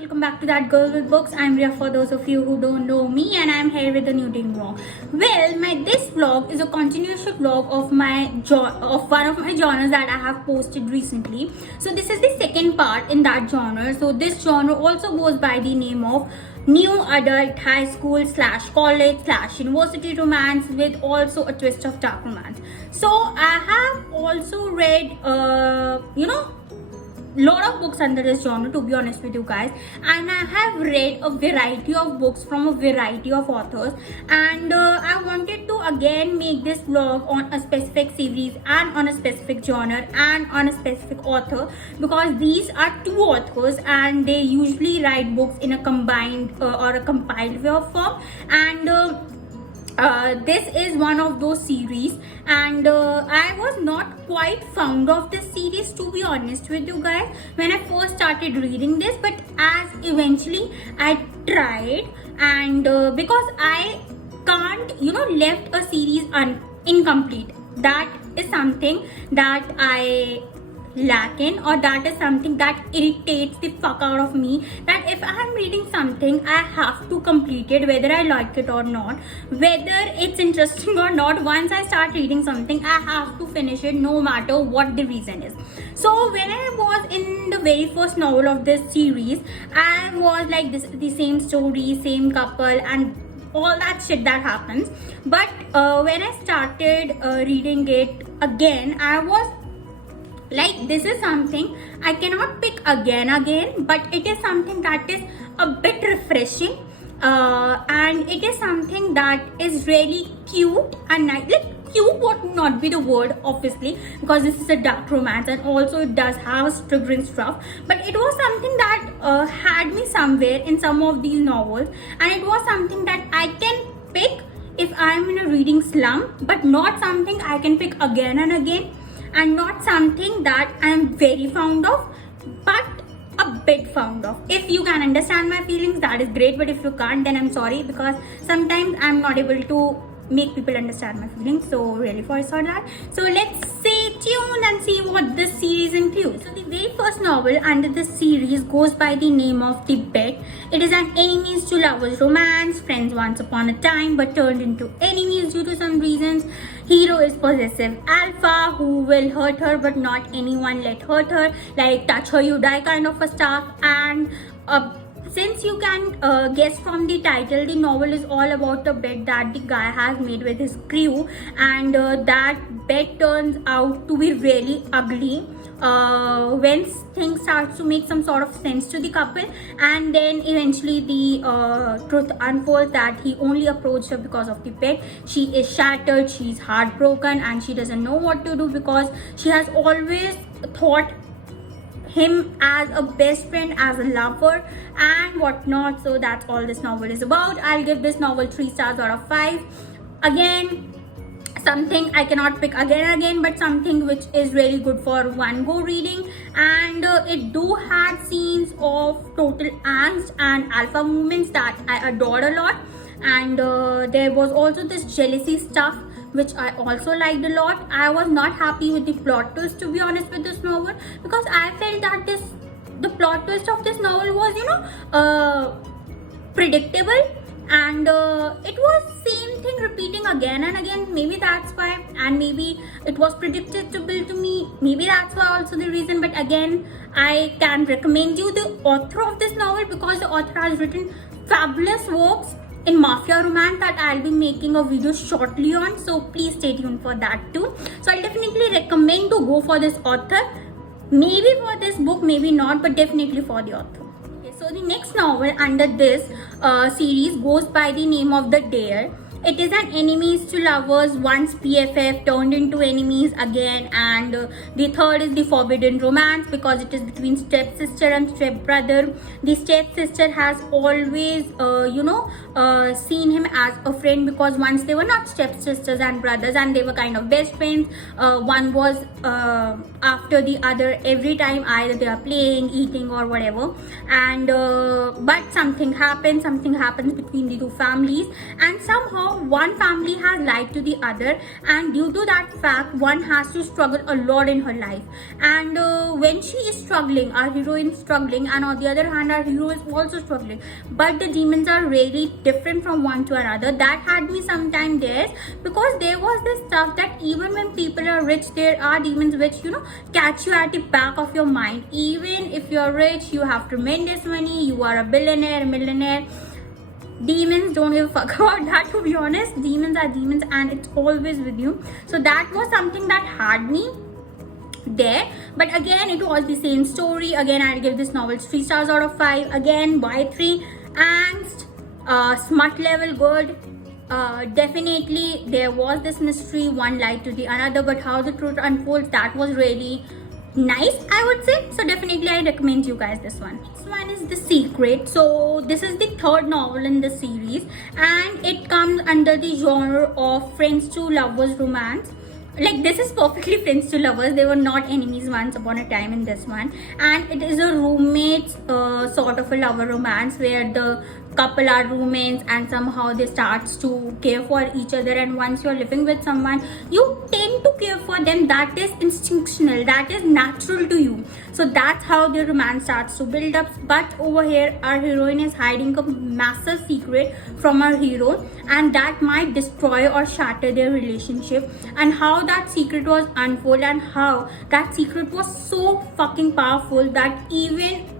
welcome back to That Girl with Books. I'm Ria for those of you who don't know me, and I'm here with a new thing vlog. Well, this vlog is a continuation vlog of one of my genres that I have posted recently. So this is the second part in that genre. So this genre also goes by the name of new adult high school / college / university romance with also a twist of dark romance. So I have also read lot of books under this genre, to be honest with you guys, and I have read a variety of books from a variety of authors, and I wanted to again make this vlog on a specific series and on a specific genre and on a specific author, because these are two authors and they usually write books in a combined or a compiled way of form, and this is one of those series, and I was not quite fond of this series, to be honest with you guys, when I first started reading this, but as eventually I tried, and because I can't left a series incomplete. That is something that I lack in, or that is something that irritates the fuck out of me, that if I am reading something I have to complete it, whether I like it or not, whether it's interesting or not. Once I start reading something, I have to finish it no matter what the reason is. So when I was in the very first novel of this series, I was like, this the same story, same couple and all that shit that happens. But when I started reading it again, I was like, this is something I cannot pick again, but it is something that is a bit refreshing, and it is something that is really cute and nice. Like, cute would not be the word, obviously, because this is a dark romance and also it does have triggering stuff, but it was something that had me somewhere in some of these novels, and it was something that I can pick if I'm in a reading slump, but not something I can pick again and again, and not something that I am very fond of, but a bit fond of. If you can understand my feelings, that is great, but if you can't, then I'm sorry, because sometimes I'm not able to make people understand my feelings, so really sorry for that. So let's stay tuned and see what this series includes. So the very first novel under this series goes by the name of Tibet. It is an enemies to lovers romance, friends once upon a time but turned into enemies due to some reasons. Hero is possessive alpha who will hurt her but not anyone let hurt her, like touch her you die kind of a stuff. And since you can guess from the title, the novel is all about the bet that the guy has made with his crew, and that bet turns out to be really ugly when things starts to make some sort of sense to the couple, and then eventually the truth unfolds that he only approached her because of the bet. She is shattered, she's heartbroken, and she doesn't know what to do because she has always thought him as a best friend, as a lover and whatnot. So that's all this novel is about. I'll give this novel 3 stars out of 5. Again, something I cannot pick again, but something which is really good for one go reading, and it do have scenes of total angst and alpha movements that I adored a lot, and there was also this jealousy stuff which I also liked a lot. I was not happy with the plot twist, to be honest, with this novel, because I felt that the plot twist of this novel was predictable, and it was same thing repeating again and again. Maybe that's why, and maybe it was predictable to me, maybe that's why also the reason. But again, I can recommend you the author of this novel, because the author has written fabulous works in mafia romance that I'll be making a video shortly on, so please stay tuned for that too. So I'll definitely recommend to go for this author, maybe for this book, maybe not, but definitely for the author. Okay, so the next novel under this series goes by the name of The Dare. It is an enemies to lovers, once PFF turned into enemies again, and the third is the forbidden romance, because it is between stepsister and stepbrother. The stepsister has always seen him as a friend, because once they were not stepsisters and brothers, and they were kind of best friends. One was after the other every time, either they are playing, eating or whatever, and but something happens between the two families, and somehow how one family has lied to the other, and due to that fact one has to struggle a lot in her life. And when she is struggling, our heroine is struggling, and on the other hand our hero is also struggling, but the demons are really different from one to another. That had me sometime there, because there was this stuff that even when people are rich, there are demons which, you know, catch you at the back of your mind. Even if you're rich, you have tremendous money, you are a billionaire, millionaire, demons don't give a fuck about that, to be honest. Demons are demons, and it's always with you. So that was something that had me there. But again, it was the same story. Again, I'll give this novel 3 stars out of 5. Again, why 3? Angst, smut level good. Definitely there was this mystery, one lied to the another, but how the truth unfolds, that was really nice, I would say. So definitely I recommend you guys this one. Next one is The Secret. So this is the third novel in the series, and it comes under the genre of friends to lovers romance. Like, this is perfectly friends to lovers. They were not enemies once upon a time in this one, and it is a roommates sort of a lover romance, where the couple are roommates and somehow they starts to care for each other. And once you're living with someone, you tend to care for them. That is instinctual, that is natural to you. So that's how the romance starts to build up. But over here our heroine is hiding a massive secret from our hero, and that might destroy or shatter their relationship. And how that secret was unfolded, and how that secret was so fucking powerful that even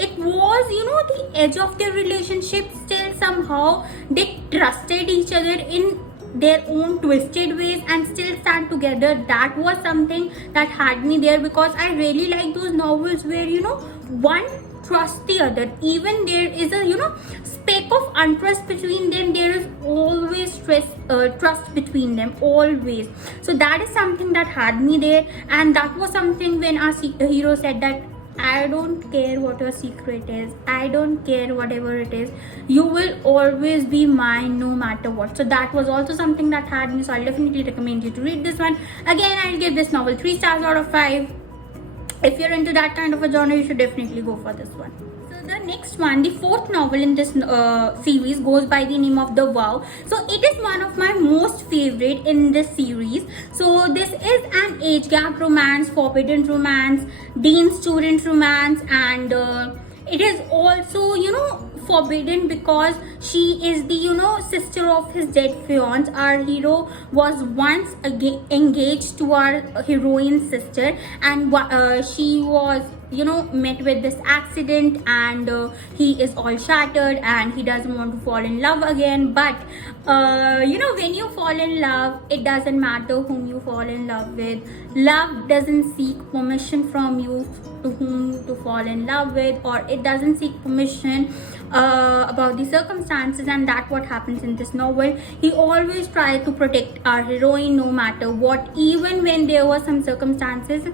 it was, you know, the edge of their relationship, still somehow they trusted each other in their own twisted ways and still stand together. That was something that had me there, because I really like those novels where, you know, one trusts the other. Even there is a, you know, speck of untrust between them, there is always trust between them, always. So that is something that had me there. And that was something when our hero said that, I don't care what your secret is, I don't care whatever it is, you will always be mine no matter what. So that was also something that had me. So I'll definitely recommend you to read this one. Again, I'll give this novel 3 stars out of 5. If you're into that kind of a genre, you should definitely go for this one. So the next one, the fourth novel in this series, goes by the name of The Vow. So it is one of my most favorite in this series. So this is an age gap romance, forbidden romance, dean student romance, and it is also, you know, forbidden because she is the, you know, sister of his dead fiance. Our hero was once engaged to our heroine's sister, and she was, you know, met with this accident, and he is all shattered and he doesn't want to fall in love again. But you know, when you fall in love, it doesn't matter whom you fall in love with. Love doesn't seek permission from you to whom to fall in love with, or it doesn't seek permission about the circumstances. And that's what happens in this novel. He always tries to protect our heroine no matter what, even when there were some circumstances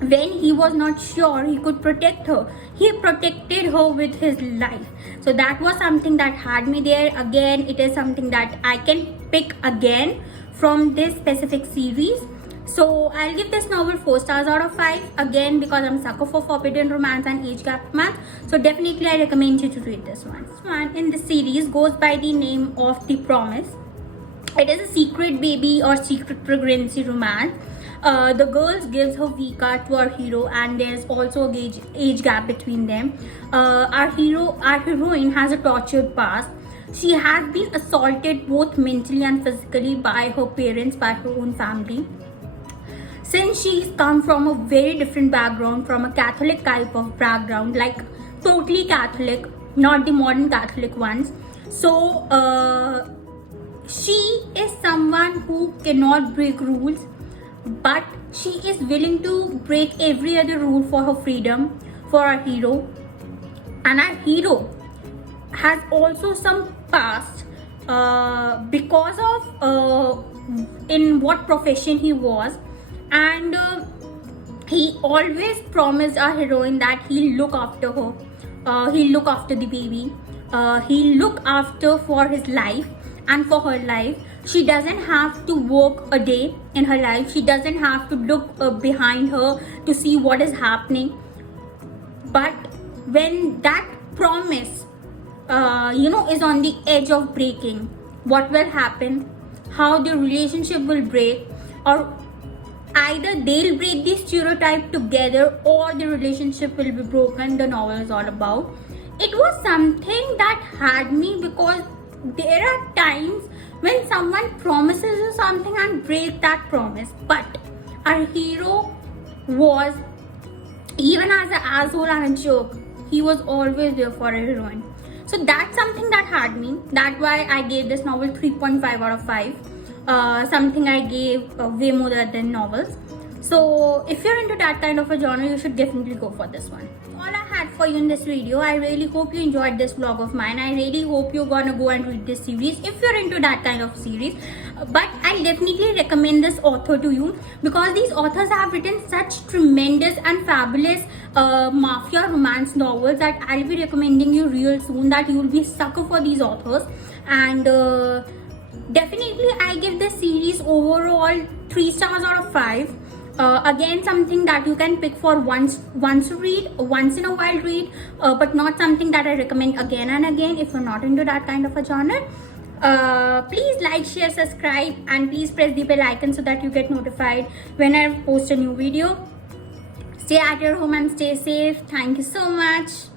when he was not sure he could protect her, he protected her with his life. So that was something that had me there. Again, it is something that I can pick again from this specific series. So I'll give this novel 4 stars out of 5, again because I'm sucker for forbidden romance and age gap romance. So definitely I recommend you to read this one. This one in the series goes by the name of The Promise. It is a secret baby or secret pregnancy romance. The girl gives her V-card to our hero, and there's also a age gap between them. Our heroine has a tortured past. She has been assaulted both mentally and physically by her parents, by her own family. Since she's come from a very different background, from a Catholic type of background, like totally Catholic, not the modern Catholic ones. So she is someone who cannot break rules, but she is willing to break every other rule for her freedom, for our hero. And our hero has also some past because of in what profession he was, and he always promised our heroine that he'll look after her, he'll look after the baby, he'll look after for his life and for her life. She doesn't have to work a day in her life. She doesn't have to look behind her to see what is happening. But when that promise is on the edge of breaking. What will happen? How the relationship will break, or either they'll break the stereotype together or the relationship will be broken. The novel is all about. It was something that had me, because there are times when someone promises you something and break that promise, but our hero was, even as an asshole and a jerk, he was always there for a heroine. So that's something that had me. That's why I gave this novel 3.5 out of 5. Something I gave way more than novels. So if you're into that kind of a genre, you should definitely go for this one. All I had for you in this video. I really hope you enjoyed this vlog of mine. I really hope you're gonna go and read this series if you're into that kind of series. But I definitely recommend this author to you, because these authors have written such tremendous and fabulous mafia romance novels that I'll be recommending you real soon, that you will be a sucker for these authors. And definitely I give this series overall 3 stars out of 5. Again, something that you can pick for once read, once in a while read, but not something that I recommend again and again if you're not into that kind of a genre. Please like, share, subscribe, and please press the bell icon so that you get notified when I post a new video. Stay at your home and stay safe. Thank you so much.